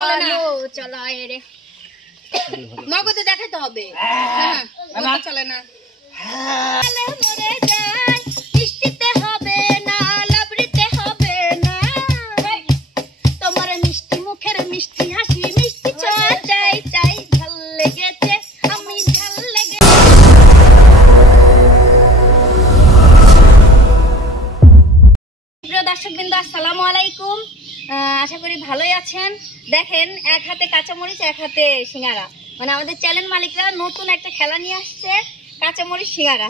চলো রে মগজ দেখাতে হবে চলে না মিষ্টিতে হবে না লাবড়িতে হবে না তোমার মিষ্টি মুখের মিষ্টি হাসি মিষ্টি চাই চাই ঝাল লেগেছে আমি ঝাল লেগে প্রিয় দর্শকবৃন্দ আসসালামু আলাইকুম আশা করি ভালোই আছেন দেখেন এক হাতে কাঁচামরিচ এক হাতে সিঙ্গারা মানে আমাদের চ্যানেল মালিকরা নতুন একটা খেলা নিয়ে আসছে কাঁচামরিচ সিঙ্গারা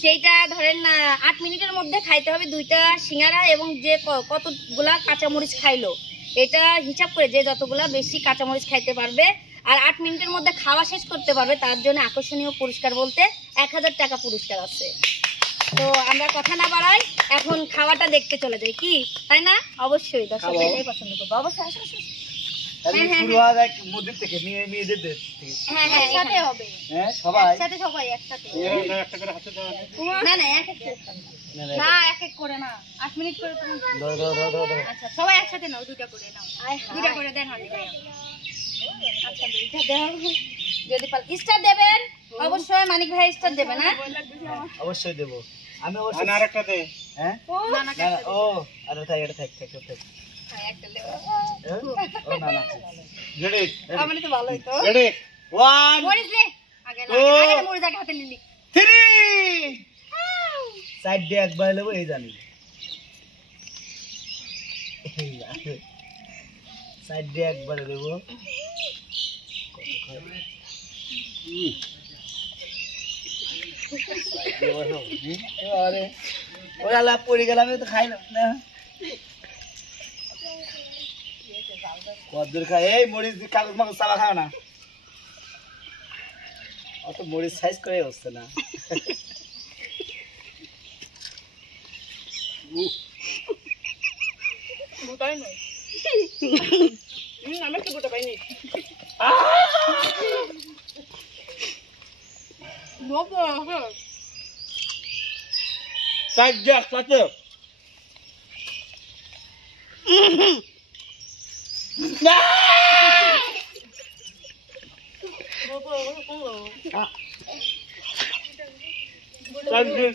সেইটা ধরেন 8 মিনিটের মধ্যে খাইতে হবে দুইটা সিঙ্গারা এবং যে কতগুলা কাঁচামরিচ খাইলো এটা হিসাব করে যে যতগুলা বেশি কাঁচামরিচ খাইতে পারবে আর 8 মিনিটের মধ্যে খাওয়া শেষ করতে পারবে তার জন্য আকর্ষণীয় পুরস্কার বলতে 1000 টাকা পুরস্কার আছে তো আমরা কথা না বাড়াই এখন খাওয়াটা দেখতে চলে যাই কি তাই না অবশ্যই দর্শক এটাই পছন্দ করবে অবশ্যই আসো আসো একসাথে হবে সবাই একসাথে না না এক এক করে না 8 মিনিট করে আচ্ছা সবাই একসাথে নাও দুটো করে নাও দুটো করে দেন মানে ভাই আচ্ছা দুইটা দাও যদি স্টার দেবেন অবশ্যই মানিক ভাই স্টার দেবেন না অবশ্যই দেব আমি অবশ্যই আর একটা দে হ্যাঁ না না ও আরে থাক এটা থাক একটা দেব ও না না রেডি আমারে তো ভালোই তো রেডি 1 মরিস লে আগে মরিস আগে হাতে নিলি 3 সাইড দিয়ে একবার লব এই জানি সাইড দিয়ে একবার দেব আরে ওরা পড়ে গেলাম তো খাইলাম না কদ্দুর খাই এই মরিচ কাগজ মাগজ চালা খাও না অত মরিচ সাইজ করে হচ্ছে না বুটাই নাই আমি কি বুটা পাইনি বাবা সাজ্জা সাথে না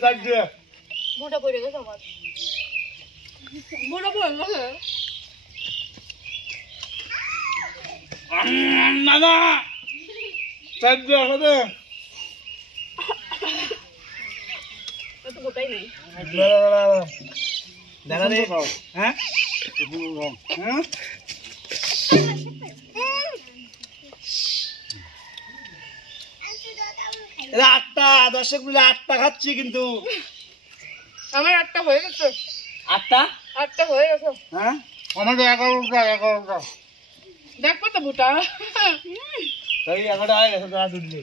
সাজ্জা বুটা পড়ে গেছে আমার বুটা পড়ে গেছে না সাজ্জা সাথে তো বুটাই নাই দাদা রে হ্যাঁ হ্যাঁ আটটা দর্শক মিলে 8টা খাচ্ছি কিন্তু আমার 8টা হয়ে গেছে 8টা হয়ে গেছে হ্যাঁ আমাদের 11টা দেখো তো বুটা তাই 11টা হয়ে গেছে দাদা দুধলি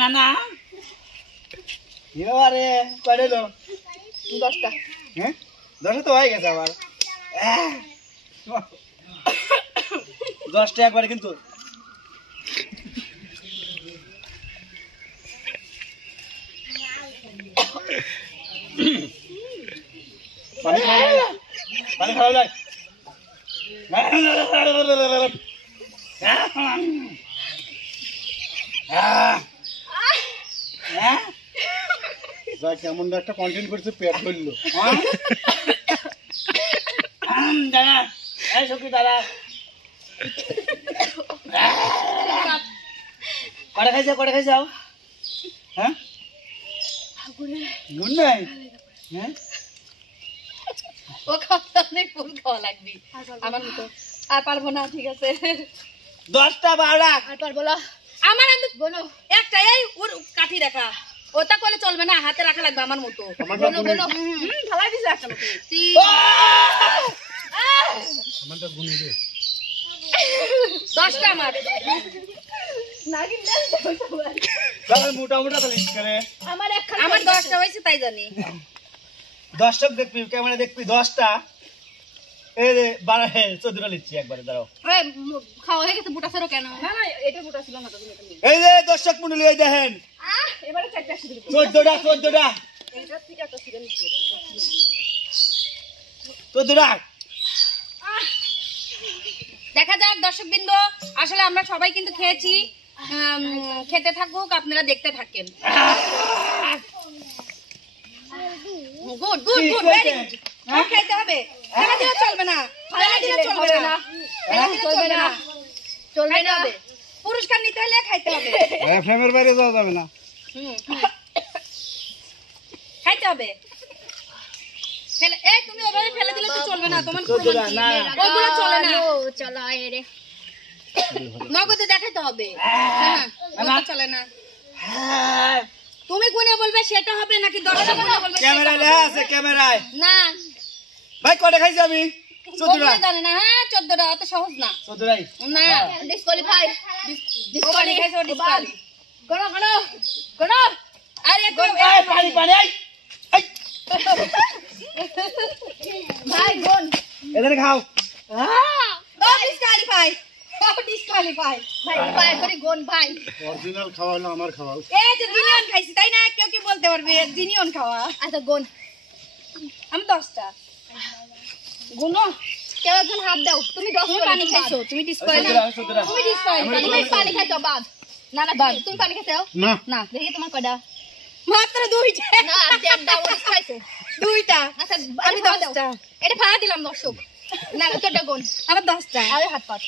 না না আরে কয়টা 10টা হ্যাঁ 10টা তো হয়ে গেছে আবার 10টা একবারে কিন্তু পানি খাওয়া যায় যা কেমন একটা কন্টেন্ট করছে পেট বললো দাদা এই সখী দাদা কটা খাইছাও হ্যাঁ গুড নাই হ্যাঁ ও খাওয়া নেই ফুল খাওয়া লাগবে আমার মতো আর পারবো না ঠিক আছে 10টা 12টা আর পারবো না আমার বোনো একটা এই ওর কাঠি রাখা ওটা করলে চলবে না হাতে রাখা লাগবে আমার মতো বোনো ঢালাই দিছে একটা মতো আমারটা গুনি দে 10টা আমার নাগিন দেন তাহলে মোটা মোটা তাহলে করে আমার 10টা হইছে তাই জানি দর্শক দেখবি ক্যামেরা দেখবি 10টা এই যে 14টা লিখছি একবারে দাঁড়াও খাওয়া হয়ে গেছে বুটা সেরো কেন? না না এটা বুটা ছিল না তো তুমি এটা নিয়ে। এই যে দর্শক মণ্ডলী এই দেখেন এবারে চারটা শুরু 14টা এটা থেকে একটা ছিল নিচে। 14টা দেখা যাক দর্শকবৃন্দ, আসলে আমরা সবাই কিন্তু খেয়েছি। খেতে থাকুক, আপনারা দেখতে থাকেন। Good good good, very good. খাইতে হবে, ফেলে দিলে চলবে না, ফেলে দিলে চলবে না, ফেলে দিলে চলবে না, চলবে না। পুরস্কার নিতে হলে খাইতে হবে। ফ্রেমের বাইরে যাওয়া যাবে না। খাইতে হবে। এই তুমি ওভাবে ফেলে দিলে তো চলবে না, তোমার না ওগুলো চলে না। চলো রে, নগদে দেখাইতে হবে। হ্যাঁ, চলে না। তুমি গুনে বলবে সেটা হবে নাকি দর্শক গুনে বলবে? ক্যামেরায় লেখা আছে, ক্যামেরায়। না ভাই কয়টা খাইছি আমি? 14টা জানে না। হ্যাঁ 14টা, অত সহজ না। 14টাই না, ডিসকোয়ালিফাই। Disqualify so ডিসকোয়ালি। কোন কোন কোন আরে এই পানি পানি এই ভাই গোন এদের খাও ডিসকোয়ালিফাই, ডিসকোয়ালিফাই। ভাই ভাই করে গোন ভাই। অরিজিনাল খাওয়া হলো আমার খাওয়া। এই যে জিনিয়ন খাইছি তাই না? কেউ কি বলতে পারবে জিনিয়ন খাওয়া? আচ্ছা গোন, আমি 10টা গুনো। কেউ একজন হাত দাও। তুমি 10 পানি খাইছো, তুমি ডিসকোয়ালিফাই। 14টা তুমি ডিসকোয়ালিফাই, তুমি পানি খাইছো বাদ। না না বাদ, তুমি পানি খাইছো না না? দেখি তোমার কয়টা? মাত্র 2টা। না দেড়টা ওই খাইছো 2টা। আচ্ছা আমি 10টা। এটা ফাড়া দিলাম দর্শক। না তোরটা গোন, আমার 10টা। আরে হাত পাত।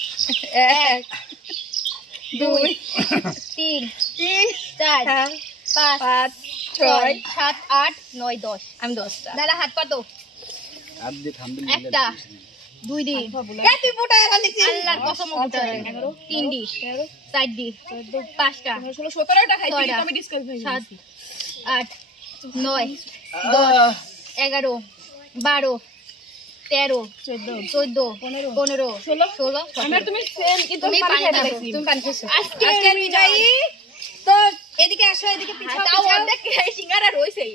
1 2 3 4 5 6 7 8 9 10। আমি 10টা। দাদা হাত পাতো। হাত দিয়ে থামবে একটা 2 দি। এই তুই ফুটায় রাখছিস। আল্লাহর কসম ফুটায়। 3 দি 4 দি 5টা 16 17টা খাইছি, আমি ডিসকোয়ালিফাই। 7 8 9 10 11 12 13 14 15 16 আমরা তুমি সেম কিন্তু তুমি পানি খাইছো, তুমি পানি খাইছো। আজকে বিজয়ী তো এদিকে আসো, এদিকে পিছাও পিছাও। দেখি সিঙ্গারা রইছেই।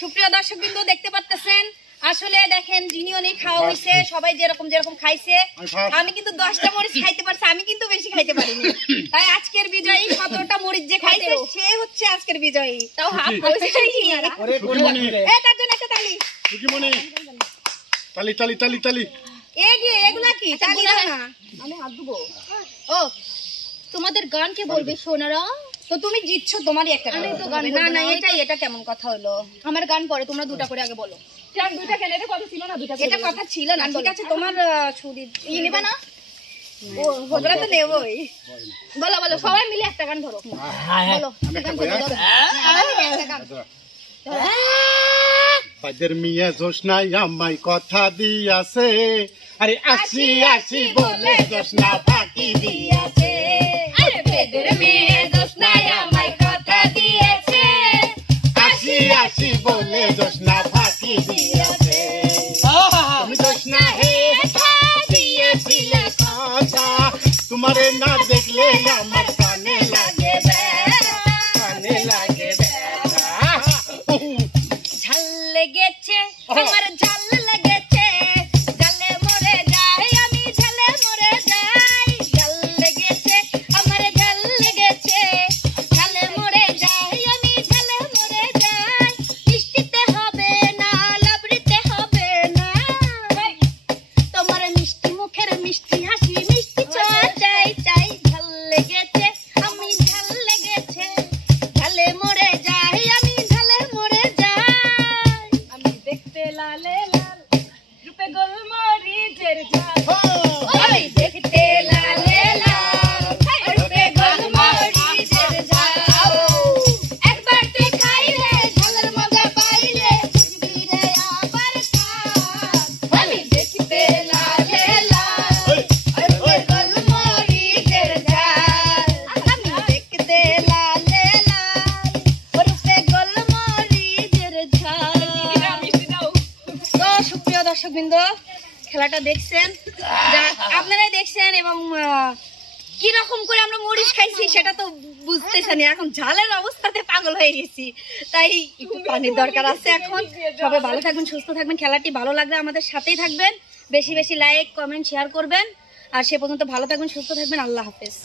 সুপ্রিয় দর্শকবৃন্দ দেখতে পাচ্ছেন, আসলে দেখেন জিনিয়নি খাওয়া হইছে, সবাই যেরকম যেরকম খাইছে। আমি কিন্তু 10টা মরিচ খাইতে পারছি, আমি কিন্তু বেশি খাইতে পারিনি। তাই আজকের বিজয়ী 17টা মরিচ যে খাইছে সে হচ্ছে আজকের বিজয়ী। তাও হাফ হইছে সিঙ্গারা। ওরে কোনে এই তার জন্য একটা তালি। সুকিমনি তালি তালি তালি তালি। এগুলা কি তালি দাও না, আমি হাত দেবো। ও তোমাদের গান কে বলবে সোনারা? তো তুমি জিতছো, তোমারই একটা গান। আমি তো গান না না, এটা কেমন কথা হলো? আমার গান পরে, তোমরা 2টা করে আগে বলো। ঠিক 2টা খেলে এটা কথা ছিল না, 2টা এটা কথা ছিল না। ঠিক আছে তোমার ছুরি নিবা না? ও ওগুলা তো নেবই। বলো বলো সবাই মিলে একটা গান ধরো। বলো কি গান করবে? একটা গান। বাদের মিয়া জোসনাই আমায় কথা দিয়াছে, আরে আসি আসি বলে জোসনা ফাঁকি দিয়াছে। আরে বেদের মেয়ে জোসনাই আমায় কথা দিয়েছে, আসি আসি বলে জোসনা ফাঁকি দিয়াছে। তুমি জোসনা হে দিয়েছিলে কথা, তোমারে না দেখলে আমার কানে লাগে ব্যথা, কানে লাগে ব্যথা। ঝাল লেগেছে আমার, ঝাল লেগেছে, ঝালে মরে যাই আমি, ঝালে মরে যাই। ঝাল লেগেছে আমার, ঝাল লেগেছে, ঝালে মরে যাই আমি, ঝালে মরে যাই। মিষ্টিতে হবে না, লাবড়িতে হবে না, তোমার মিষ্টি মুখের মিষ্টি হাসি, মিষ্টি ছোঁয়া চাই চাই। ঝাল লেগেছে আমি, ঝাল লেগেছে, ঝালে মরে যাই আমি, ঝালে মরে যাই। আমি দেখতে লালে লাল, রূপে গোলমরিচের ঝাল। আমি দেখতে লালে লাল, রূপে গোলমরিচের ঝাল। একবার তুই খাইলে ঝালের মজা পাইলে, ফিরে আবার খা। আমি দেখতে লালে লাল, রূপে গোলমরিচের ঝাল। আমি দেখতে লালে লাল, রূপে গোলমরিচের ঝাল। তো সুপ্রিয় দর্শকবৃন্দ, খেলাটা দেখছেন, আপনারাই দেখছেন এবং কিরকম করে আমরা মরিচ খাইছি সেটা তো বুঝতেছি না, এখন ঝালের অবস্থাতে পাগল হয়ে গেছি, তাই একটু পানির দরকার আছে এখন। সবাই ভালো থাকবেন, সুস্থ থাকবেন, খেলাটি ভালো লাগলে আমাদের সাথেই থাকবেন, বেশি বেশি লাইক কমেন্ট শেয়ার করবেন, আর সে পর্যন্ত ভালো থাকবেন, সুস্থ থাকবেন, আল্লাহ হাফেজ।